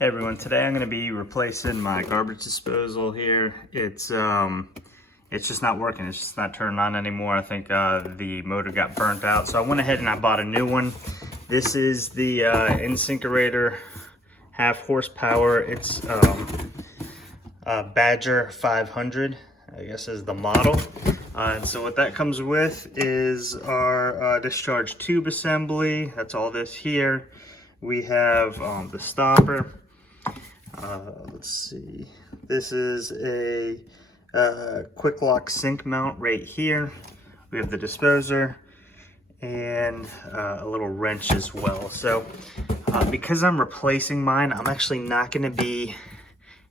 Hey everyone, today I'm going to be replacing my garbage disposal here. It's just not working. It's just not turning on anymore. I think the motor got burnt out. So I went ahead and I bought a new one. This is the InSinkErator half horsepower. It's Badger 500, I guess is the model. And so what that comes with is our discharge tube assembly. That's all this here. We have the stopper. Let's see. This is a quick lock sink mount right here. We have the disposer and a little wrench as well. So because I'm replacing mine, I'm actually not going to be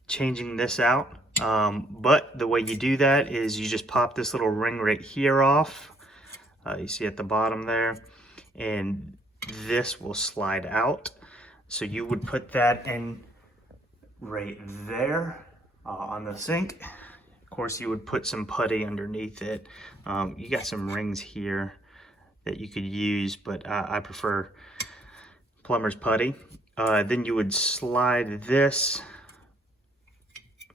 changing this out. But the way you do that is you just pop this little ring right here off. You see at the bottom there, and this will slide out. So you would put that in right there on the sink. Of course, you would put some putty underneath it. You got some rings here that you could use, but I prefer plumber's putty. Then you would slide this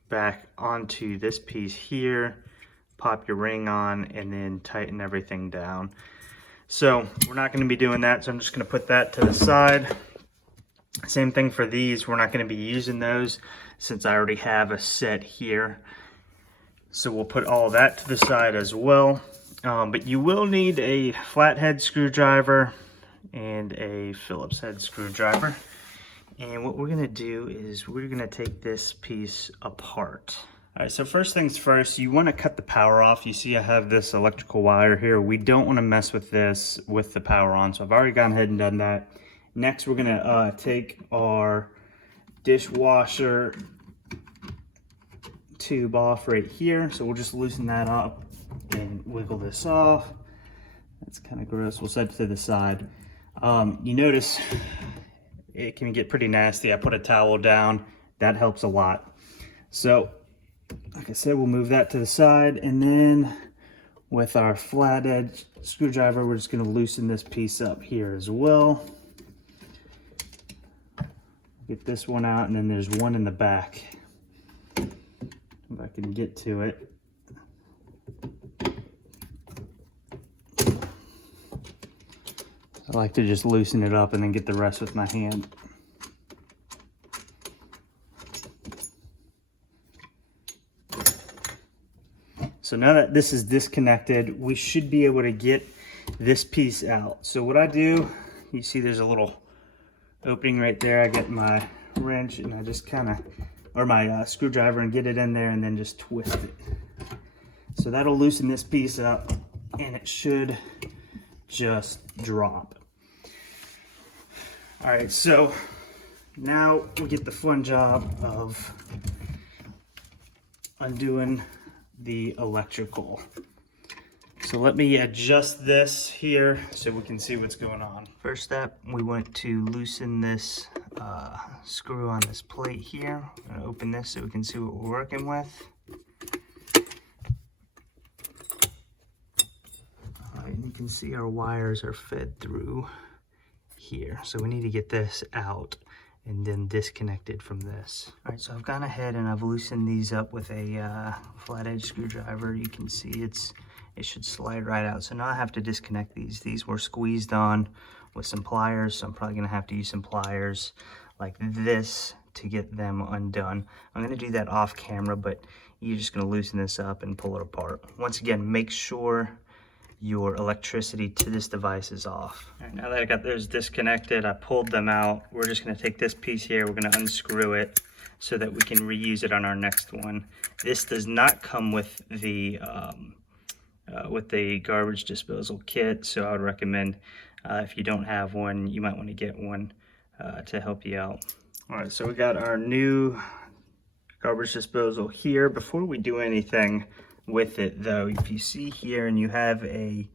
back onto this piece here, pop your ring on, and then tighten everything down. So we're not going to be doing that, so I'm just going to put that to the side. Same thing for these. We're not going to be using those since I already have a set here. So we'll put all that to the side as well. But you will need a flathead screwdriver and a Phillips head screwdriver. And what we're going to do is we're going to take this piece apart. All right, so first things first, you want to cut the power off. You see I have this electrical wire here. We don't want to mess with this with the power on, so I've already gone ahead and done that. Next, we're gonna take our dishwasher tube off right here. So we'll just loosen that up and wiggle this off. That's kind of gross. We'll set it to the side. You notice it can get pretty nasty. I put a towel down. That helps a lot. So, like I said, we'll move that to the side. And then with our flathead screwdriver, we're just gonna loosen this piece up here as well. Get this one out, and then there's one in the back. If I can get to it. I like to just loosen it up and then get the rest with my hand. So now that this is disconnected, we should be able to get this piece out. So what I do, you see there's a little opening right there. I get my wrench and I just kind of, or my screwdriver, and get it in there and then just twist it. So that'll loosen this piece up and it should just drop. All right, so now we get the fun job of undoing the electrical. So let me adjust this here so we can see what's going on. First step, we want to loosen this screw on this plate here. I'm gonna open this so we can see what we're working with. And you can see our wires are fed through here. So we need to get this out and then disconnected from this. All right, so I've gone ahead and I've loosened these up with a flat edge screwdriver. You can see it should slide right out. So now I have to disconnect these. These were squeezed on with some pliers, so I'm probably gonna have to use some pliers like this to get them undone. I'm gonna do that off camera, but you're just gonna loosen this up and pull it apart. Once again, make sure your electricity to this device is off. All right, now that I got those disconnected, I pulled them out. We're just gonna take this piece here, we're gonna unscrew it so that we can reuse it on our next one. This does not come with the garbage disposal kit, so I would recommend if you don't have one, you might want to get one to help you out. All right, so we got our new garbage disposal here. Before we do anything with it though, if you see here and you have a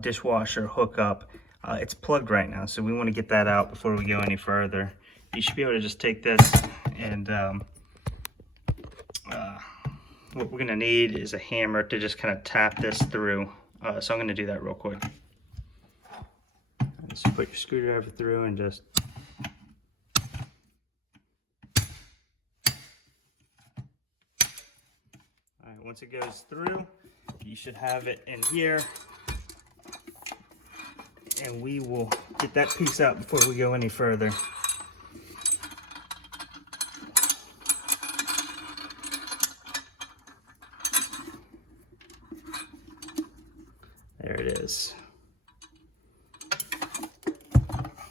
dishwasher hookup, it's plugged right now, so we want to get that out before we go any further. You should be able to just take this and what we're gonna need is a hammer to just kind of tap this through. So I'm gonna do that real quick. Just put your screwdriver through and just once it goes through, you should have it in here. And we will get that piece out before we go any further. There it is.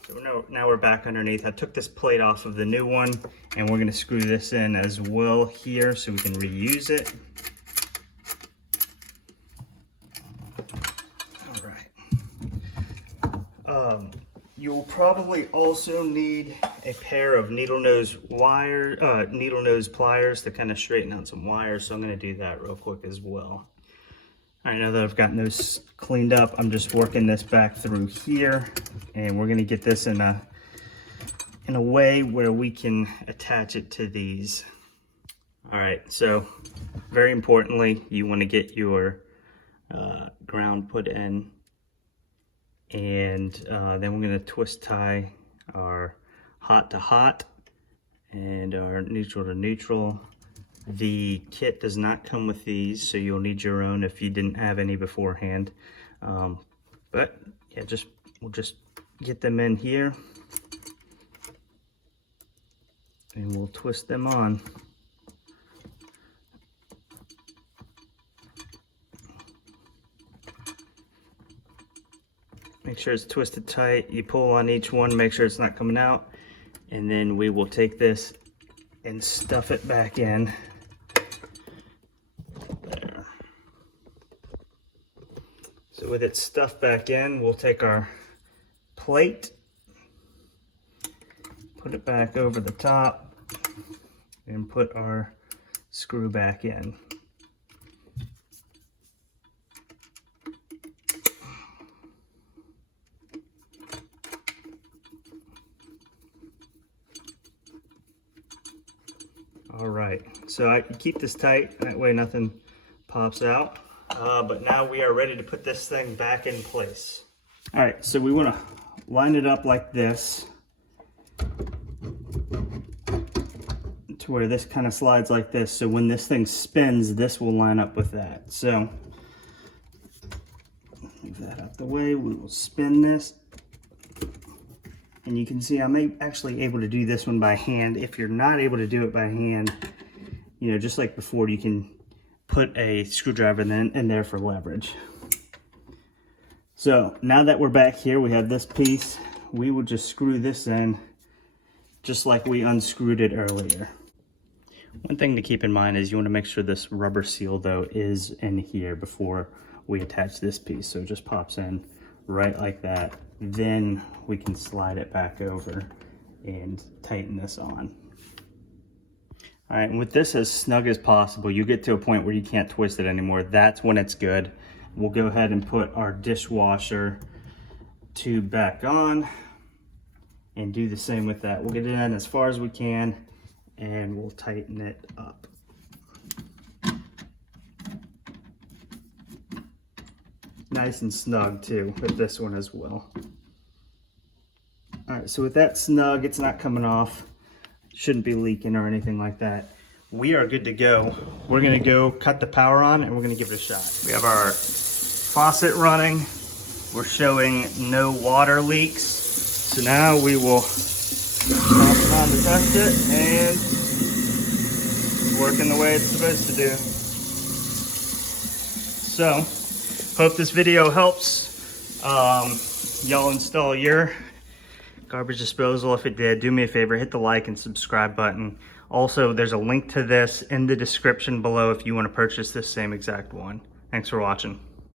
So now we're back underneath. I took this plate off of the new one, and we're going to screw this in as well here so we can reuse it. All right. You'll probably also need a pair of needle nose pliers to kind of straighten out some wires. So I'm going to do that real quick as well. All right, now that I've gotten those cleaned up, I'm just working this back through here, and we're going to get this in a way where we can attach it to these. All right, so very importantly, you want to get your ground put in, and then we're going to twist tie our hot to hot and our neutral to neutral. The kit does not come with these, so you'll need your own if you didn't have any beforehand. But yeah, we'll just get them in here, and we'll twist them on. Make sure it's twisted tight. You pull on each one, make sure it's not coming out, and then we will take this and stuff it back in. There. So with it stuffed back in, we'll take our plate, put it back over the top, and put our screw back in. All right, so I keep this tight, that way nothing pops out. But now we are ready to put this thing back in place. All right, so we want to line it up like this to where this kind of slides like this. So when this thing spins, this will line up with that. So move that out the way, we will spin this. And you can see I'm actually able to do this one by hand. If you're not able to do it by hand, you know, just like before, you can put a screwdriver in there for leverage. So now that we're back here, we have this piece. We will just screw this in just like we unscrewed it earlier. One thing to keep in mind is you want to make sure this rubber seal though is in here before we attach this piece. So it just pops in right like that. Then we can slide it back over and tighten this on. All right, and with this as snug as possible, you get to a point where you can't twist it anymore. That's when it's good. We'll go ahead and put our dishwasher tube back on and do the same with that. We'll get it in as far as we can and we'll tighten it up. Nice and snug too with this one as well. All right, so with that snug, it's not coming off. Shouldn't be leaking or anything like that. We are good to go. We're gonna go cut the power on and we're gonna give it a shot. We have our faucet running. We're showing no water leaks. So now we will pop it on to test it, and it's working the way it's supposed to do. So, hope this video helps y'all install your garbage disposal. If it did, do me a favor, hit the like and subscribe button. Also, there's a link to this in the description below if you want to purchase this same exact one. Thanks for watching.